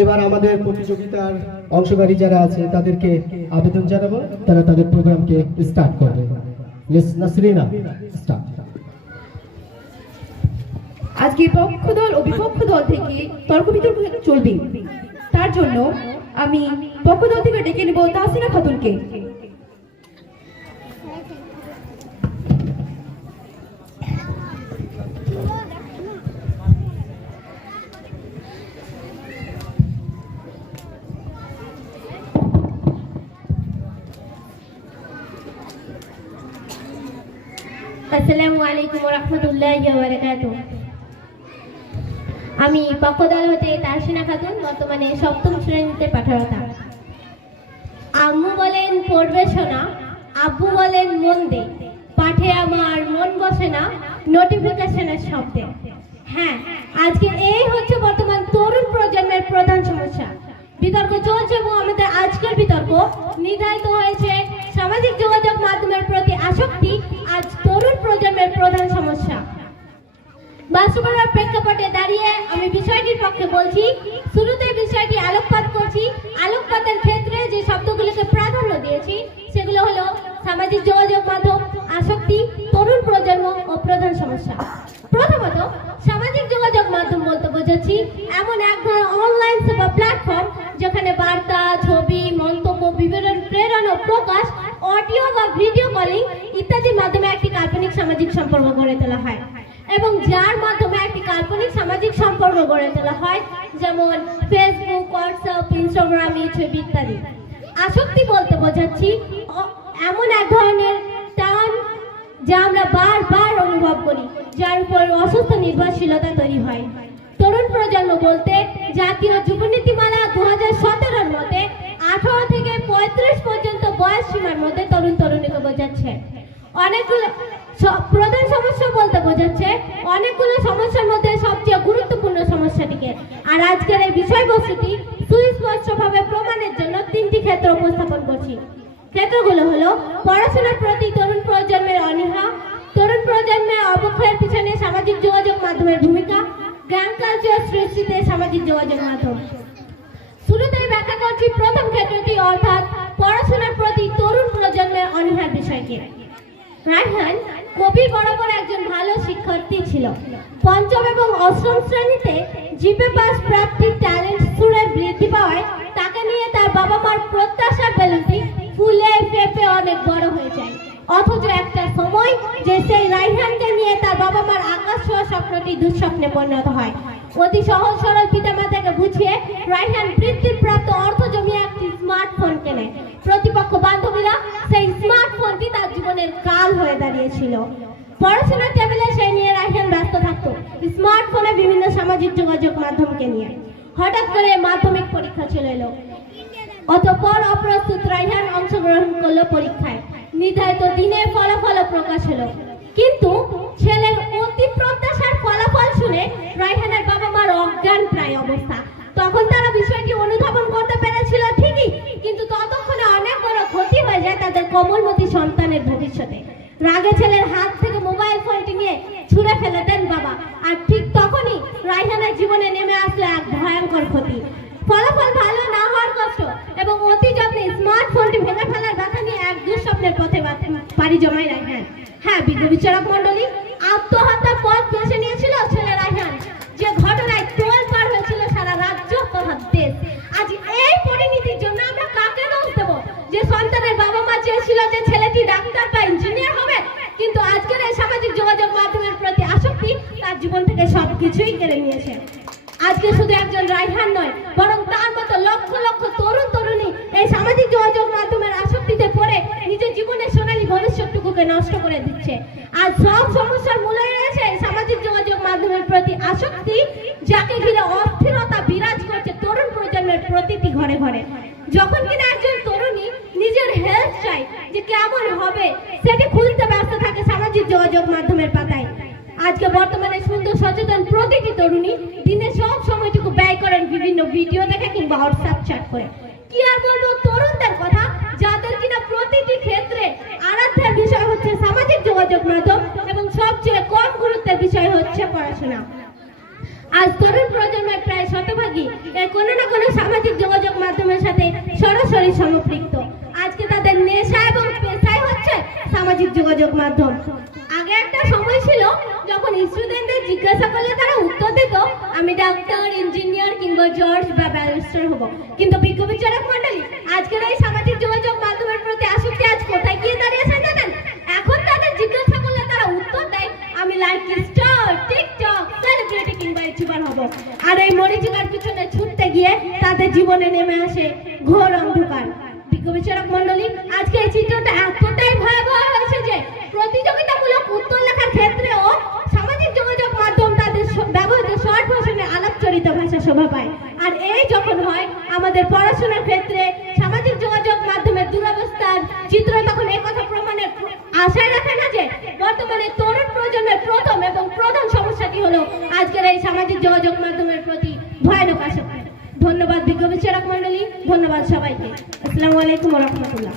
এবার আমাদের প্রতিযোগিতার অংশগ্রহী যারা আছে তাদেরকে আবেদন জানাবো, তারা তাদের প্রোগ্রামকে স্টার্ট করবে। Miss Nasrina, start. আজকে পক্ষ দল ও বিপক্ষ দল থেকে তর্ক বিতর্ক চলবে, তার জন্য আমি পক্ষ দল থেকে ডেকে নেব তাহসিনা খাতুনকে। আসসালামু আলাইকুম ওয়া রাহমাতুল্লাহি ওয়া বারাকাতুহু। আমি পক্ষ দল হতে তাহসিনা খাতুন, বর্তমানে সপ্তম শ্রেণীতে পাঠরতা। আম্মু বলেন পড়বে শোনা, আব্বু বলেন মন দে, পাঠে আমার মন বসে না নোটিফিকেশনের শব্দে। হ্যাঁ, আজকে এই হচ্ছে বর্তমান তরুণ প্রজন্মের প্রধান সমস্যা। বিতর্ক চলছে এবং আমাদের আজকের বিতর্ক নির্ধারিত হয়েছে সামাজিক যোগাযোগ মাধ্যমের প্রতি আসক্তি আজ তরুণ প্রজন্মের প্রধান সমস্যা। বাস্তবতার প্রেক্ষাপটে দাঁড়িয়ে আমি বিষয়টির পক্ষে বলছি। শুরুতে বিষয়টি আলোকপাত করছি। আলোকপাতের ক্ষেত্রে যে শব্দগুলোকে প্রাধান্য দিয়েছি সেগুলো হলো সামাজিক যোগাযোগ মাধ্যম, আসক্তি, তরুণ প্রজন্ম ও প্রধান সমস্যা। প্রথমত, সামাজিক যোগাযোগ মাধ্যম বলতে বোঝাচ্ছি এমন এক ধরনের অনলাইন সেবা প্ল্যাটফর্ম যেখানে বার্তা, ছবি, মন্তব্য, বিবরণ, প্রেরণা, প্রকাশ, অডিও বা ভিডিও কলিং ইত্যাদির মাধ্যমে একটি কাল্পনিক সামাজিক সম্পর্ক গড়ে তোলা হয় এবং যার মাধ্যমে একটি কাল্পনিক সামাজিক সম্পর্ক গড়ে তোলা হয়, যেমন ফেসবুক, হোয়াটসঅ্যাপ, ইনস্টাগ্রাম, ইউটিউব ইত্যাদি। আসক্তি বলতে বোঝাচ্ছি এমন এক ধরনের টান যা আমরা বারবার অনুভব করি, যার উপর অসুস্থ নির্ভরশীলতা তৈরি হয়। তরুণ প্রজন্ম বলতে জাতীয় যুবনীতিমালা 2017-এর মতে 18 থেকে 35 পর্যন্ত বয়স সীমার মধ্যে তরুণ তরুণীকে বোঝাচ্ছে। অনেকগুলো প্রধান সমস্যা বলতে বোঝাচ্ছে অনেকগুলো সমস্যার মধ্যে সবচেয়ে গুরুত্বপূর্ণ সমস্যাটিকে। আর আজকের এই বিষয়বস্তুটি সুস্পষ্টভাবে প্রমাণের জন্য 3টি ক্ষেত্র উপস্থাপন করছি। ক্ষেত্রগুলো হলো পড়াশোনার প্রতি তরুণ প্রজন্মের অনীহা, তরুণ প্রজন্মের অবক্ষয়ের পিছনে সামাজিক যোগাযোগ মাধ্যমের ভূমিকা, জ্ঞান কালচার সৃষ্টিতে সামাজিক যোগাযোগ মাধ্যম। শুরুতেই ব্যাখ্যা করছি প্রথম ক্ষেত্রটি, অর্থাৎ পড়াশোনার প্রতি তরুণ প্রজন্মের অনীহার বিষয়কে। রায়হান কবির বরাবর একজন ভালো শিক্ষার্থী ছিল। পঞ্চম এবং অষ্টম শ্রেণীতে জিপে পাস প্রাপ্তির ট্যালেন্ট স্কুলের বৃদ্ধি পাওয়ায় তাকে নিয়ে তার বাবা মার প্রত্যাশার বেলুনটি ফুলে ফেপে অনেক বড় হয়ে যায়। অথচ একটা সময় যে সেই রায়হানকে নিয়ে তার বাবা মার আকাশ ছোঁয়া স্বপ্নটি দুঃস্বপ্নে পরিণত হয়। অতি সহজ সরল পিতামাতাকে বুঝিয়ে রায়হান বৃত্তিপ্রাপ্ত অর্থ জমিয়ে একটি স্মার্টফোন কেনে। প্রতিপক্ষ বান্ধবীরা সেই স্মার্টফোনটি তার জীবনের কাল হয়ে দাঁড়িয়েছিল। পড়াশোনার টেবিলে সেই নিয়ে রায়হান ব্যস্ত থাকতো স্মার্টফোনে বিভিন্ন সামাজিক যোগাযোগ মাধ্যমকে নিয়ে। হঠাৎ করে মাধ্যমিক পরীক্ষা চলে এলো। অতঃপর অপ্রস্তুত রায়হান অংশগ্রহণ করলো পরীক্ষায়। নির্ধারিত দিনে ফলাফল প্রকাশ হলো, কিন্তু ছেলের অতি প্রত্যাশার ফলাফল শুনে রায়হানের বাবা মার অজ্ঞান প্রায় অবস্থা। তখন তারা বিষয়টি অনুধাবন করতে পেরেছিল ঠিকই, কিন্তু ততক্ষণে অনেক বড় ক্ষতি হয়ে যায় তাদের কোমলমতি সন্তানের ভবিষ্যতে। রাগে ছেলের হাত থেকে মোবাইল ফোনটি নিয়ে ছুঁড়ে ফেলে দেন বাবা। আর ঠিক তখনই রায়হানের জীবনে নেমে আসলো এক ভয়ঙ্কর ক্ষতি। ফলাফল ভালো না হওয়ার কষ্ট এবং অতি যত্নে স্মার্টফোনটি ভেঙে ফেলার ব্যথা নিয়ে এক দুঃস্বপ্নের পথে পাড়ি জমায় রায়হান। হ্যাঁ, বিজ্ঞ বিচারক মন্ডলী, আত্মহত্যার পথ বেছে নিয়েছিল ছেলে রায়হান, যে ঘটনায় তোলপাড় হয়েছিল সারা রাজ্য তথা দেশ। আজ এই পরিণতির জন্য আমরা কাকে দোষ দেব? যে সন্তানের বাবা মা চেয়েছিল যে ছেলেটি ডাক্তার বা ইঞ্জিনিয়ার হবে, কিন্তু আজকের এই সামাজিক যোগাযোগ মাধ্যমের প্রতি আসক্তি তার জীবন থেকে সবকিছুই কেড়ে নিয়েছে। আজকে শুধু একজন রায়হান নয়, বরং তার মতো লক্ষ লক্ষ তরুণ তরুণী এই সামাজিক যোগাযোগ মাধ্যমের আসক্তিতে পড়ে নিজের জীবনের সোনালী ভবিষ্যৎটুকুকে নষ্ট করে দিচ্ছে। আর সব সমস্যার মূলে রয়েছে সামাজিক যোগাযোগ মাধ্যমের প্রতি আসক্তি, যাকে ঘিরে অস্থিরতা বিরাজ করছে তরুণ প্রজন্মের প্রতিটি ঘরে ঘরে। যখন কিনা একজন তরুণী নিজের হেলথ চাই যে কেমন হবে, সেটি খুঁজতে ব্যস্ত থাকে সামাজিক যোগাযোগ মাধ্যমের পাতায়। আজকে বর্তমানে সুন্দর সচেতন প্রতিটি তরুণী দিনে সব সময়টুকু ব্যয় করেন বিভিন্ন ভিডিও দেখে কিংবা হোয়াটসঅ্যাপ চ্যাট করে। কি আর বলবো তরুণদের কথা, যাদের কিনা প্রতিটি ক্ষেত্রে আরাধ্যের বিষয় হচ্ছে সামাজিক যোগাযোগ মাধ্যম এবং সবচেয়ে কম গুরুত্বের বিষয় হচ্ছে পড়াশোনা। আজ তরুণ প্রজন্মের প্রায় শতভাগ বেশিরভাগই কোনো না কোনো সামাজিক যোগাযোগ মাধ্যমের সাথে সরাসরি সম্পৃক্ত। আজকে তাদের নেশা এবং পেশাই হচ্ছে সামাজিক যোগাযোগ মাধ্যম। আগে একটা সময় ছিল যখন স্টুডেন্টদের জিজ্ঞাসা করলে তারা উত্তর দিত আমি ডাক্তার, ইঞ্জিনিয়ার কিংবা জজ বা ব্যারিস্টার হব। কিন্তু বিজ্ঞ বিচারক মণ্ডলী, আজকের এই সামাজিক যোগাযোগ মাধ্যমের প্রতি আসক্তি আজ কোথায় গিয়ে দাঁড়িয়েছে জানেন? এখন তাদের জিজ্ঞাসা করলে তারা উত্তর দেয় আমি লাইক স্টার, টিকটক, সেলিব্রিটি কিংবা ইউটিউবার হব। আর এই মরিচিকার পিছনে ছুটতে গিয়ে তাদের জীবনে নেমে আসে ঘোর অন্ধকার। বিজ্ঞ বিচারক মণ্ডলী, আজকে এই চিত্রটা এতটাই ভয়াবহ হয়েছে যে প্রতিযোগিতামূলক উত্তর লেখার ক্ষেত্রেও সামাজিক যোগাযোগ মাধ্যম তাদের ব্যবহৃত শর্ট ভাষণে আলাপচারিত ভাষা শোভা পায়। আর এই যখন হয় আমাদের পড়াশোনার ক্ষেত্রে সামাজিক যোগাযোগ মাধ্যমের দুরবস্থার চিত্র, তখন এই কথা প্রমাণের আশায় রাখে না যে বর্তমানে তরুণ প্রজন্মের প্রথম এবং প্রধান সমস্যাটি হলো আজকের এই সামাজিক যোগাযোগ মাধ্যমের প্রতি ভয়ানক আসক্তি। ধন্যবাদ বিজ্ঞ বিচারক মণ্ডলী, ধন্যবাদ সবাইকে। আসসালামু আলাইকুম ওয়া রাহমাতুল্লাহ।